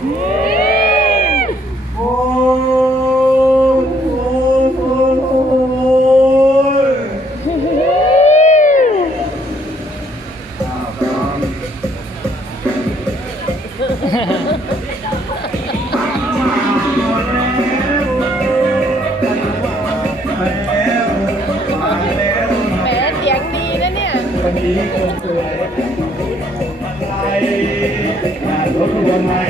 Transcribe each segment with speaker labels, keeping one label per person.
Speaker 1: โอ้ยโอ้ยโอ้ยโอ้ยมาแล้วมาแล้ว
Speaker 2: แหมเสียงดีนะเนี่ย
Speaker 1: วันนี้คนสวย รถทัวร์ใหม่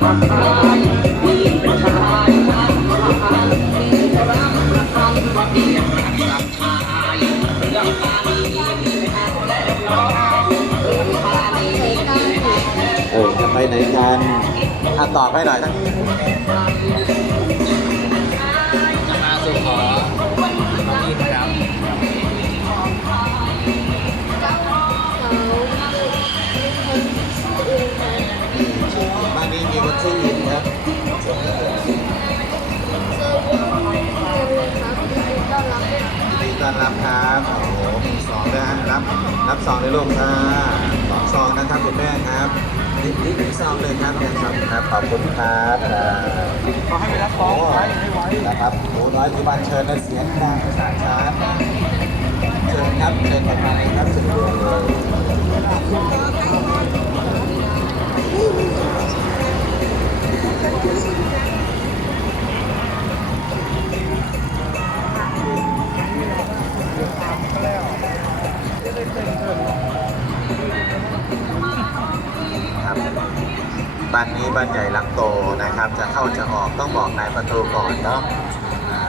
Speaker 3: เอ อจะไปไหนกันอะตอบให้หน่อยทั้ง
Speaker 4: มาสู่ขอน้องอินครับ
Speaker 3: บ้านนี้มีคนชื่ออิน องด้วยฮะรับรับสองในลูกค่ะสองซองนะครับคุณแม่ครับนี่นี่นี่ซองเลยครับเนี่ยครับครับขอบคุณครับอ่า
Speaker 1: ขอให้ไปรับฟ้องไว้ไม่ไหว
Speaker 3: นะครับหนูน้อยที่บ้านเชิญนะเสียงดังภาษาชาร์จเชิญครับเชิญประมาณนี้ครับเชิญ บบ้านนี้บ้านใหญ่หลังโตนะครับ จะเข้าจะออกต้องบอกนายประตูก่อนเนาะอ่า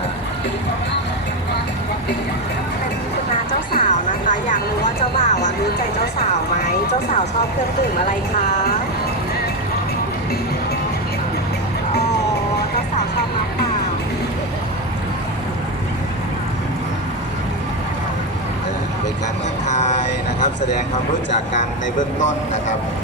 Speaker 5: คณะเจ้าสาวนะคะ อยากรู้ว่าเจ้าบ่าวอะรู้ใจเจ้าสาวไหมเจ้าสาวชอบเครื่องดื่มอะไรคะอ๋อเจ้าสาวชอบน้ำเปล่า
Speaker 3: เอ่อเป็นการทักทายนะครับ แสดงความรู้จักกันในเบื้องต้นนะครับ